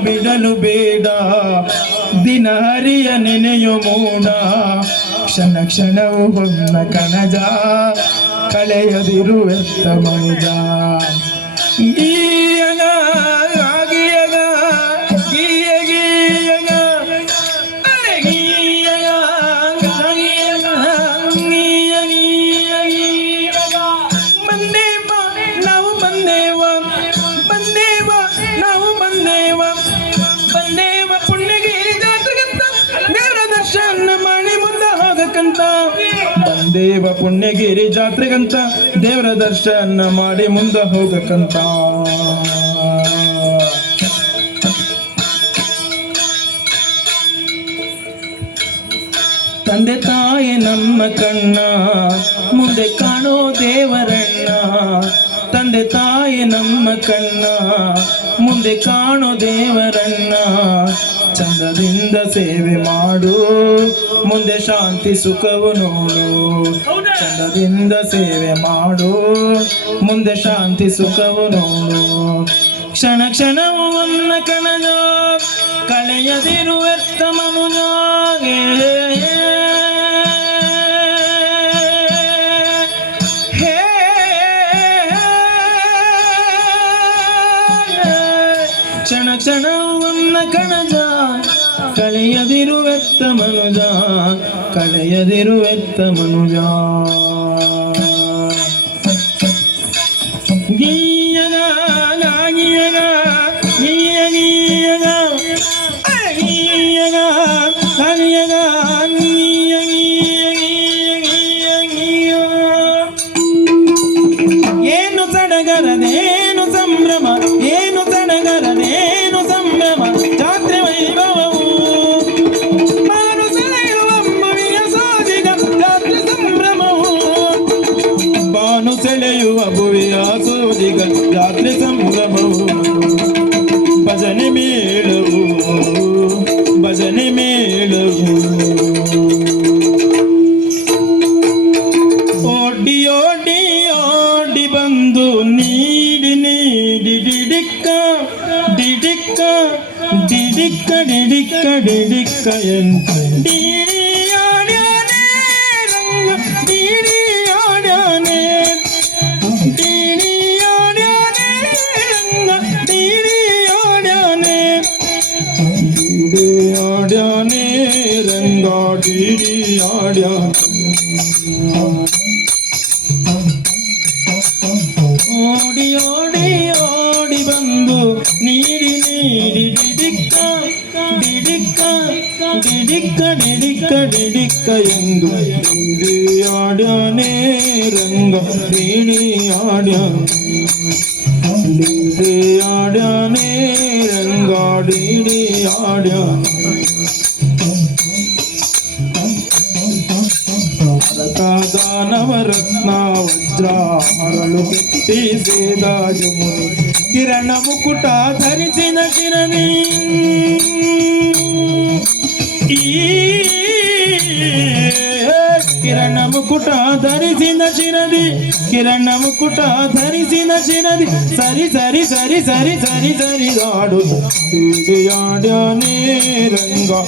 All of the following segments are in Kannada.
ಬಿಡಲು ಬೇಡ. ದಿನ ಹರಿಯ ನೆನೆಯು ಮೂಡ. ಕ್ಷಣ ಕ್ಷಣವು ಹೊನ್ನ ಕಣಜ. ಕಳೆಯದಿರುವೆತ್ತ ಮನುಜ ಈ ದೇವ ಪುಣ್ಯಗಿರಿ ಜಾತ್ರೆಗಂತ, ದೇವರ ದರ್ಶನ ಮಾಡಿ ಮುಂದ ಹೋಗಕಂತ. ತಂದೆ ತಾಯಿ ನಮ್ಮ ಕಣ್ಣ, ಮುಂದೆ ಕಾಣೋ ದೇವರಣ್ಣ. ತಂದೆ ತಾಯಿ ನಮ್ಮ ಕಣ್ಣ, ಮುಂದೆ ಕಾಣೋ ದೇವರಣ್ಣ. ಚಂದದಿಂದ ಸೇವೆ ಮಾಡು. ಮುಂದೆ ಶಾಂತಿ ಸುಖವು ನೋಡು. ಚಂದದಿಂದ ಸೇವೆ ಮಾಡು. ಮುಂದೆ ಶಾಂತಿ ಸುಖವು ನೋಡು. ಕ್ಷಣ ಕ್ಷಣವು ಕಳೆಯದಿರುವ ಕಣಜ ಕಳೆಯದಿರು ಕ್ಷಣ ಕ್ಷಣವನ್ನ ಕಣಜ. ಕಳೆಯದಿರುವೆತ್ತ ಮನುಜ. ಕಳೆಯದಿರುವೆತ್ತ ಮನುಜ. ಗೀಯಗ ಗಾಗಿಯಗ ಗೀಯ ಗೀಯಗ. ಗೀಯಗ ಗಾಗಿಯಗ ಭಜನೆ ಮೇಳವು ಭಜನೆ ಮೇಳವು ಓಡಿ ಓಡಿ ಓಡಿ ಬಂದು ನೀಡಿ ನೀಡಿ ಡಿಡಿಕ್ಕ ಡಿಡಿಕ್ಕ ಡಿಡಿಕ್ಕ ಡಿಡಿಕ್ಕ ಡಿಡಿಕ್ಕ ಎಂತ ರಂಗ ಡಿಡಿ ಆಡ್ಯಾನೆ ಓಡಿ ಓಡಿ ಓಡಿ ಬಂದು ನೀಡಿ ನೀಡಿ ಡಿಡಿಕ್ಕ ಡಿಡಿಕ್ಕ ಡಿಡಿಕ್ಕ ಡಿಡಿಕ್ಕ ಡಿಡಿಕ್ಕ ಎಂದು ಡಿಡಿ ಆಡ್ಯಾನೆ ರಂಗ ಡಿಡಿ ಆಡ್ಯ ಡಿಡಿ ಆಡ್ಯಾನೆ ರಂಗ ಡಿಡಿ ಆಡ್ಯ రత్న వజ్రాహరలు పెట్టి కిరణ ముకుట ధరిచిన కిరణి కిరణముకుట ధరిసిన చిరది కిరణముకుట ధరిసిన చిరది సరి సరి సరి సరి సరి సరి ఆడు ఆడ్యానే రంగా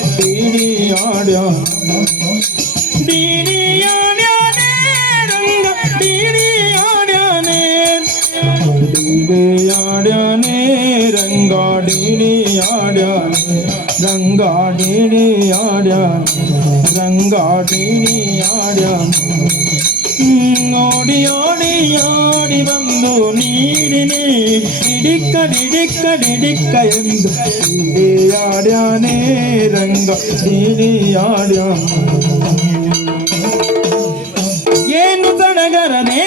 ఆడ్యా. డీడియాడి രംഗാടിനിയാടാനേ ആടാനേ രംഗാടിനിയാടാനേ രംഗാടിനിയാടാനേ രംഗാടിനിയാടാനേ ഓടിയോടിയോടി വന്നു നീരിനെ. ഇടിക്കടിടിക്കടിടിക്ക എന്ത്? ഇടിയാടാനേ രംഗ ഇടിയാടാ நகரமே